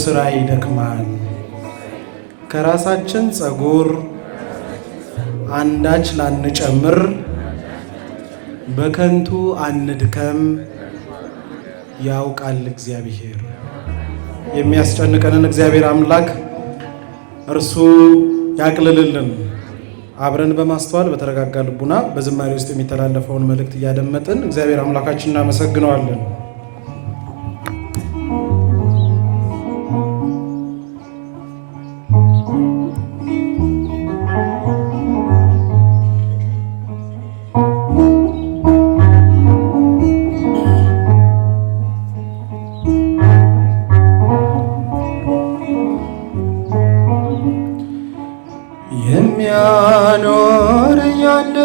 ሥራ ይደክማል። ከራሳችን ፀጉር አንዳች ላንጨምር፣ በከንቱ አንድከም ያውቃል እግዚአብሔር። የሚያስጨንቀንን እግዚአብሔር አምላክ እርሱ ያቅልልልን። አብረን በማስተዋል በተረጋጋ ልቡና በዝማሬ ውስጥ የሚተላለፈውን መልእክት እያደመጥን እግዚአብሔር አምላካችን እናመሰግነዋለን። የሚያኖር እያለ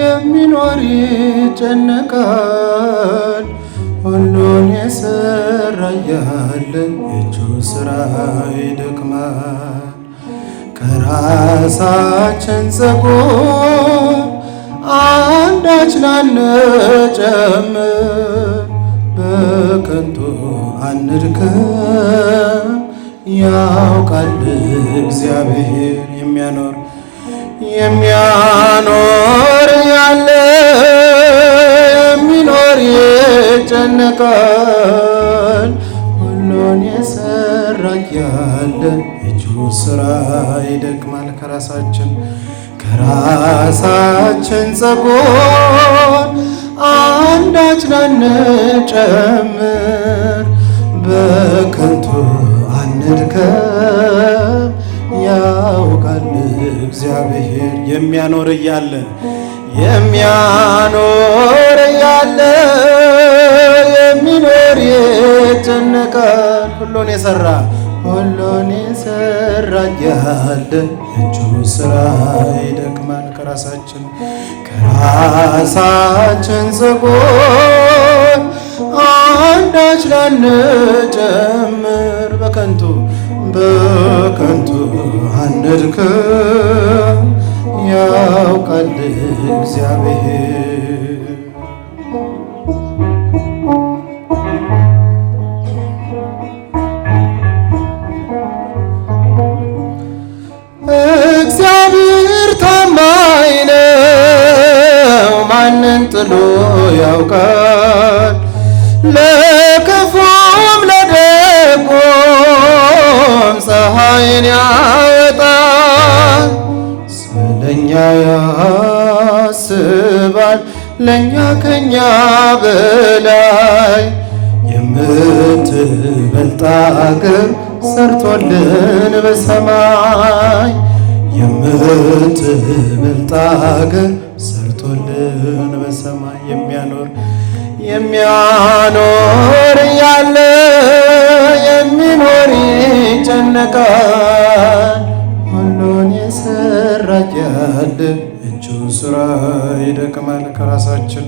የሚኖር ይጨነቃል። ሁሉን የሰራ እያለ የእጁ ሥራ ይደክማል። ከራሳችን ፀጉር አንዳች ላንጨምር፣ በከንቱ አንድከም ያውቃል እግዚአብሔር። የሚያኖር ያለ የሚኖር ይጨነቃል። ሁሉን የሰራ ያለ የእጁ ሥራ ይደክማል። ከራሳችን ፀጉር አንዳች ላንጨምር፣ በከንቱ አንድከም ያውቃል እግዚአብሔር። የሚያኖር እያለ የሚኖር ይጨነቃል። ሁሉን የሰራ እያለ የእጁ ሥራ ይደክማል። ከራሳችን ፀጉር አንዳች ላንጨምር፣ በከንቱ አንድከም ያውቃል እግዚአብሔር። እግዚአብሔር ታማኝ ነው፣ ማንን ጥሎ ያውቃል። ለክፉም ለደጉም ፀሐይን ያወጣል። ስለኛ ያስባል ለእኛ ከኛ በላይ፣ የምትበልጥ አገር ሰርቶልን በሰማይ፣ የምትበልጥ አገር ሰርቶልን በሰማይ። የሚያኖር ያለ የሚኖር ይጨነቃል። ሁሉን የሰራ ያለ የእጁ ሥራ ይደክማል። ከራሳችን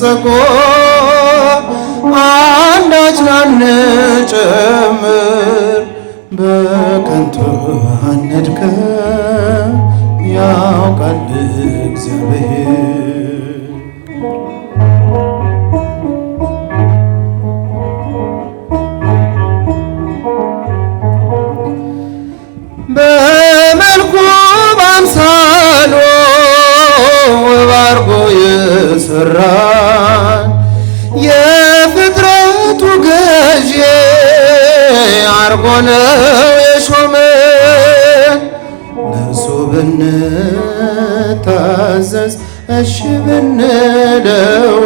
ፀጉር አንዳች ላንጨምር፣ በከንቱ አንድከም ያውቃል እግዚአብሔር። በመልኩ በአምሳሉ ውብ አድርጎ የሠራን የፍጥረቱ ገዢ አድርጎ ነው የሾመን። ለእርሱ ብንታዘዝ እሺ ብንለው፣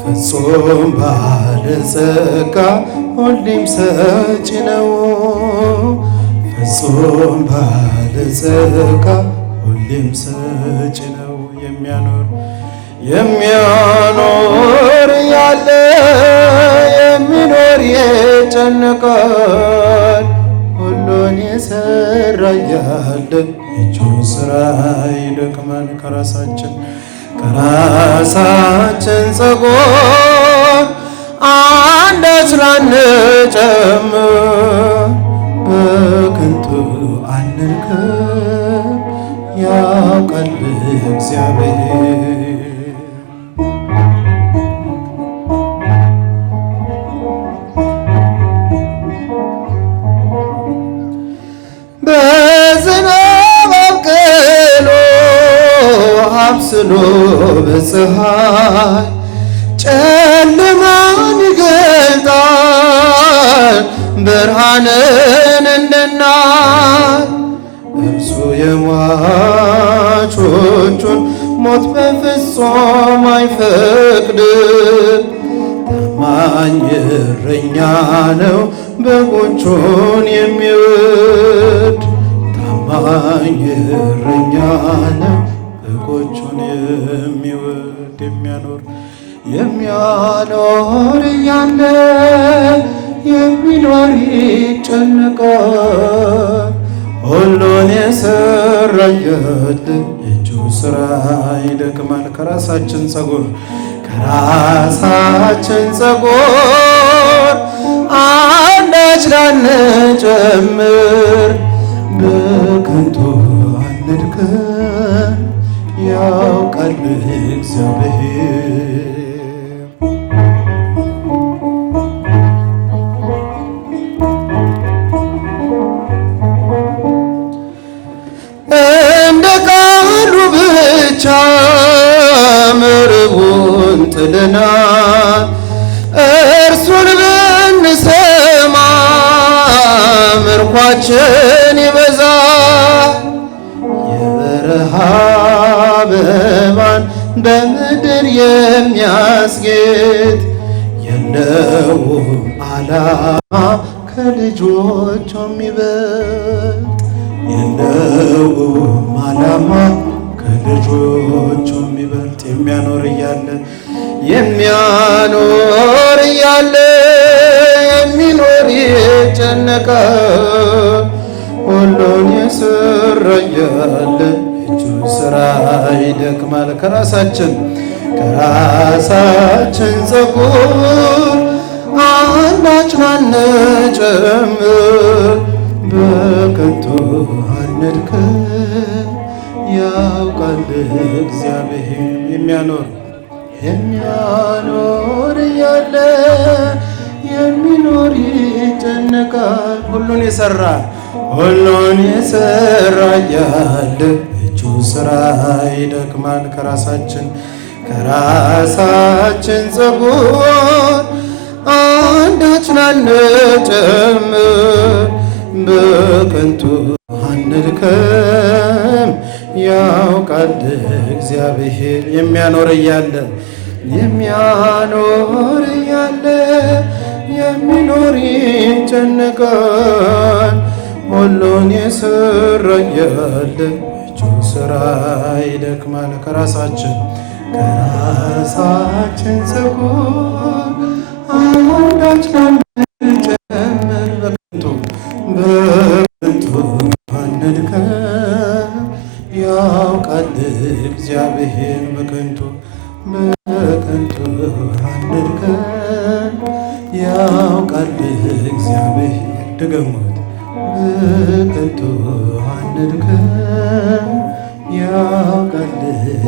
ፍጹም ባለጸጋ ሁሌም ሰጪ ነው። ፍጹም ባለጸጋ ሁሌም ሰጪ ነው። የሚያኖር ያለ የሚኖር ይጨነቃል። ሁሉን የሰራ ያለ የእጁ ሥራ ይደክማል። ከራሳችን ፀጉር አንዳች ላንጨምር፣ በከንቱ አንድከም ያውቃል እግዚአብሔር። መስሎ በፀሐይ ጨለማን ይገልጣል ብርሃንን እንደናይ እርሱ የሟቾቹን ሞት በፍጹም አይፈቅድም። ታማኝ እረኛ ነው በጎቹን የሚወድ ታማኝ እረኛ ነው በጎቹን የሚወድ የሚያኖር እያለ የሚኖር ይጨነቃል። ሁሉን የሠራ እያለ የእጁ ሥራ ይደክማል። ከራሳችን ፀጉር አንዳች ላንጨምር በከንቱ አንድከም ያውቃል እግዚአብሔር። እንደ ቃሉ ብቻ መረቡን ጥለናል። እርሱን ብንሰማ ምርኳችን ይበዛል። የበረሃ አበባን በምድር የሚያስጌጥ የለውም ዓላማ ከልጆቹ የሚበልጥ የለውም ዓላማ ከልጆቹ የሚበልጥ የሚያኖር እያለ የሚኖር ይጨነቃል። ሁሉን የሠራ እያለ የእጁ ሥራ ይደክማል። ከራሳችን ፀጉር አንዳች ላንጨምር በከንቱ አንድከም ያውቃል እግዚአብሔር። የሚያኖር እያለ የሚኖር ይጨነቃል። ሁሉን የሠራ እያለ የእጁ ሥራ ይደክማል። ከራሳችን ፀጉር አንዳች ላንጨምር በከንቱ አንድከም ያውቃል እግዚአብሔር። የሚያኖር እያለ የሚኖር ይጨነቃል። ሁሉን የሠራ እያለ የእጁ ሥራ ይደክማል። ከራሳችን ፀጉር አንዳች ላንጨምር በከንቱ አንድከም ያውቃል እግዚአብሔር። በከንቱ አንድከም ያውቃል እግዚአብሔር። ድገሙት። በከንቱ አንድከም ያውቃል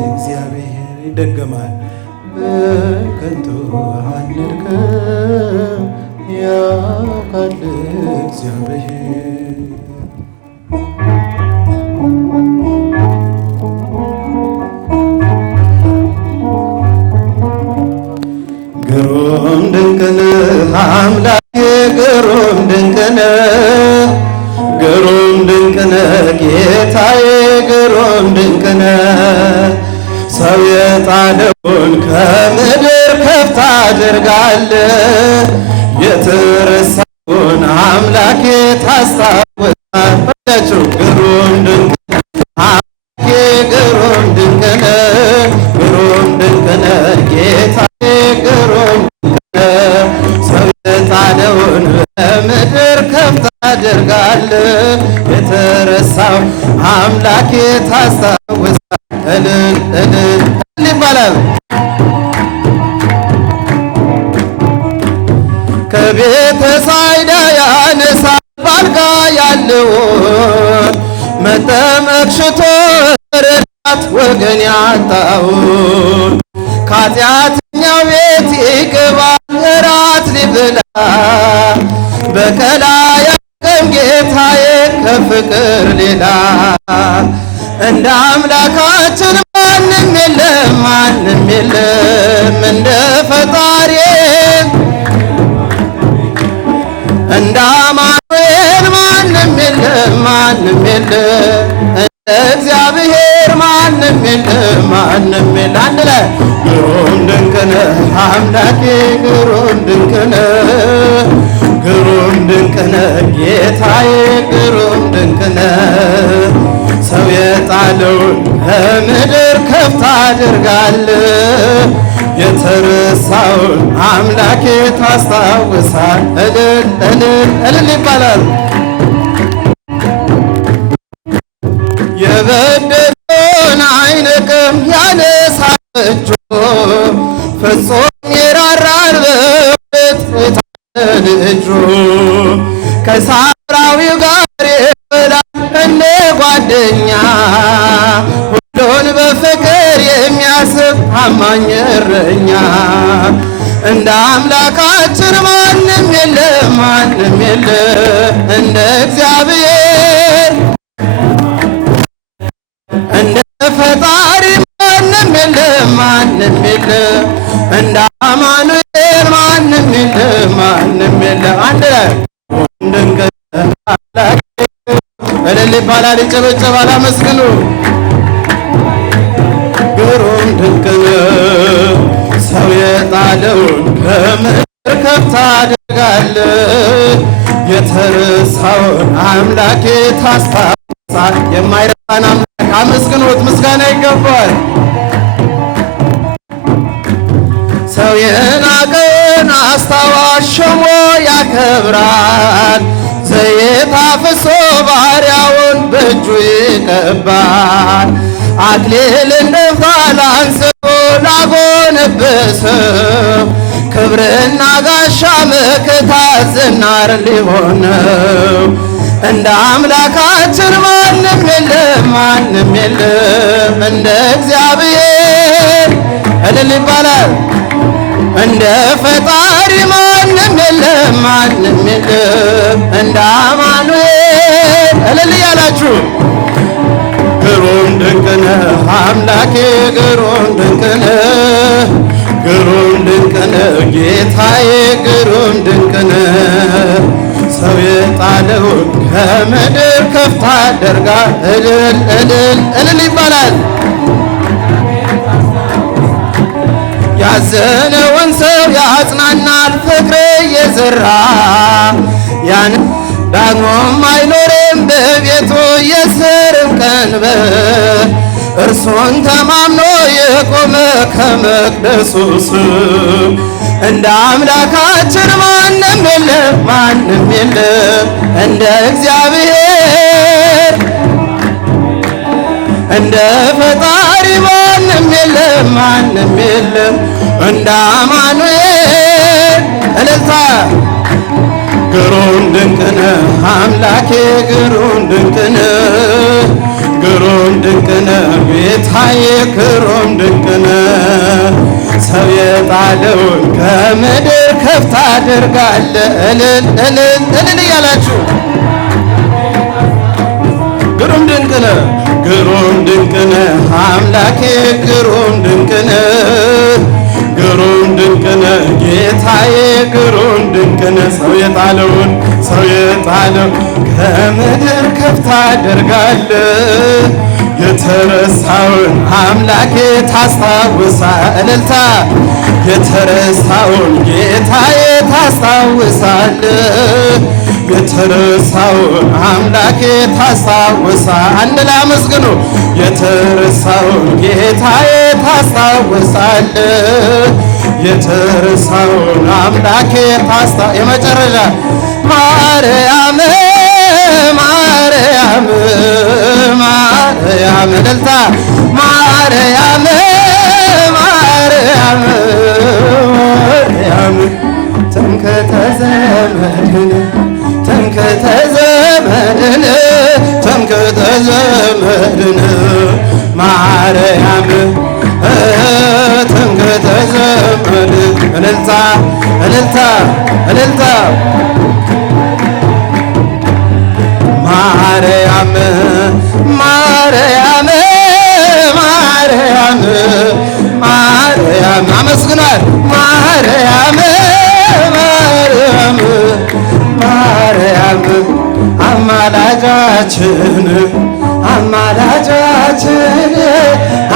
እግዚአብሔር። ይደገማል። በከንቱ አንድከም ያውቃል እግዚአብሔር። ግሩም ድንቅ ነህ አምላኬ፣ ግሩም ድንቅ ነህ ጌታዬ፣ ግሩም ድንቅ ነህ። ሰው የጣለውን ከምድር ከፍ ታደርጋለህ። የተረሳውን አምላኬ ታስታውሳለህ። ግሩም ድንቅ አምላኬ፣ ግሩም ድንቅ ነህ ጌታዬ፣ ግሩም ድንቅ ነህ። ሰው የጣለውን በምድር ከፍ ታደርጋለህ። የተረሳው አምላኬ ታስታውሳለህ። እልል ይባላል። ከቤተ ሳይዳ ያነሳል ባልጋ ያለውን መጠመቅ ሽቶ ረዳት ወገን ያጣውን ከኃጢአተኛው ቤት ይገባል እራት ሊበላ በቀላ ያቀም ጌታዬ ከፍቅር ሌላ እንደ አምላካችን ማንም የለም። እንደ አማኑኤል ማንም የለም ማንም የለም እንደ እግዚአብሔር ማንም የለም ማንም የለም። አንድ ላይ ግሩም ድንቅ ነህ አምላኬ ግሩም ድንቅ ነህ ግሩም ድንቅ ነህ ጌታዬ ግሩም ድንቅ ነህ። ሰው የጣለውን ከምድር ከፍ ታደርጋለህ የተረሳውን አምላኬ ታስታውሳል። እልል እልል እልል ይባላል። የበደለውን አይንቅም ያነሳል እጁ ፍጹም ይራራል በእውነት የታመነ እጁ ከሳምራዊው ጋር ይበላል እንደ ጓደኛ ሁሉን በፍቅር የሚያስብ ታማኝ እረኛ እንደ አምላካችን ማንም የለም ማንም የለም እንደ እግዚአብሔር እንደ ፈጣሪ ማንም የለም ማንም የለም እንደ አማኑኤል ማንም የለም ማንም የለም። አንድ ላይ ድንቅ አምላክ እልል ይባላል ይጨበጨባል አመስግኑ። ግሩም ድንቅ ነህ ሰው የጣለውን ከምድር ከፍ ታደርጋለህ የተረሳውን አምላኬ ታስታውሳል። የማይረሳን አምላክ አመስግኖት ምስጋና ይገባል። ሰው የናቀውን አስታዋሽ ሾሞ ያከብራል ዘይት አፍሶ ባሪያውን በእጁ ይቀባል። አክሊል እንደፍታል አንስቶ ላጎነበሰው ክብርና ጋሻ መከታ ዝናር ሊሆነው እንደ አምላካችን ማንም የለም ማንም የለም እንደ እግዚአብሔር እልል ይባላል። እንደ ፈጣሪ ማንም የለም ማንም የለም እንደ አማኑኤል እልል እያላችሁ ግሩም ድንቅ ነህ አምላኬ ግሩም ድንቅ ነህ ግሩም ድንቅ ነህ ጌታዬ ግሩም ድንቅ ነህ። ሰው የጣለውን ከምድር ከፍ ታደርጋለህ እልል እልል እልል ይባላል። ያዘነውን ሰው ያጽናናል ፍቅር እየዘራ ያን ዳግሞም አይኖርም በቤቱ የስርም ቀንበር እርሱን ተማምኖ የቆመ ከመቅደሱ ስር እንደ አምላካችን ማንም የለም ማንም የለም እንደ እግዚአብሔር እንደ ፈጣሪ ማንም የለም ማንም የለም እንደ አማኑኤል እልልታ ግሩም ድንቅ ነህ አምላኬ ግሩም ድንቅ ነህ ግሩም ድንቅ ነህ ጌታዬ ግሩም ድንቅ ነህ። ሰው የጣለውን ከምድር ከፍ ታደርጋለህ እልል እልል እልል እያላችሁ ግሩም ድንቅ ነህ ግሩም ድንቅ ነህ አምላኬ ግሩም ድንቅ ነህ ግሩም ድንቅ ነህ ጌታዬ ግሩም ድንቅ ነህ። ሰው የጣለውን ከምድር ከፍ ታደርጋለህ የተረሳውን አምላኬ ታስታውሳለህ እልልታ የተረሳውን ጌታዬ ታስታውሳለህ የተረሳውን አምላኬ ታስታውሳለህ። አንድ ላይ አመስግኑ። የተረሳውን ጌታዬ ታስታውሳለህ የተረሳውን አምላኬ የመጨረሻ ማርያም ማርያም ማርያም እልልታ ማርያም ማርያም ማርያም ትምክህተ ዘመድን ትምክህተ ዘመድን ትምክህተ ዘመድን ማርያም ትምክህተ ዘመድን እልልታ እልልታ እልልታ ማርያም ማርያም ማርያም ማርያም አመስግናል ማርያም ማርያም አማላጃችን አማላጃችን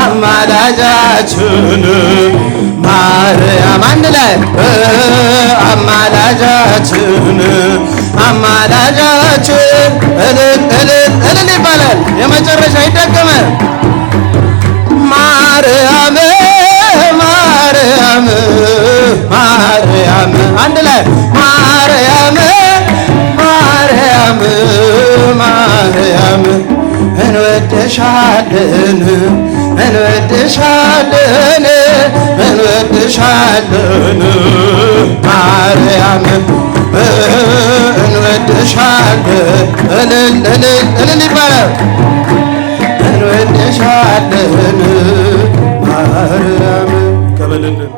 አማላጃችን ማርያም አንድ ላይ አማላጃችን አማላጃችን እልል እልል እልል ይባላል። የመጨረሻ ይደገማል። ማርያም ማርያም ማርያም አንድ ላይ ማርያም ማርያም ማርያም እንወድሻለን እንወድሻለን እንወድሻለን ማርያም እንወድሻለን እልል እልል እልል ይባላል። እንወድሻለን ማርያም ከበልልን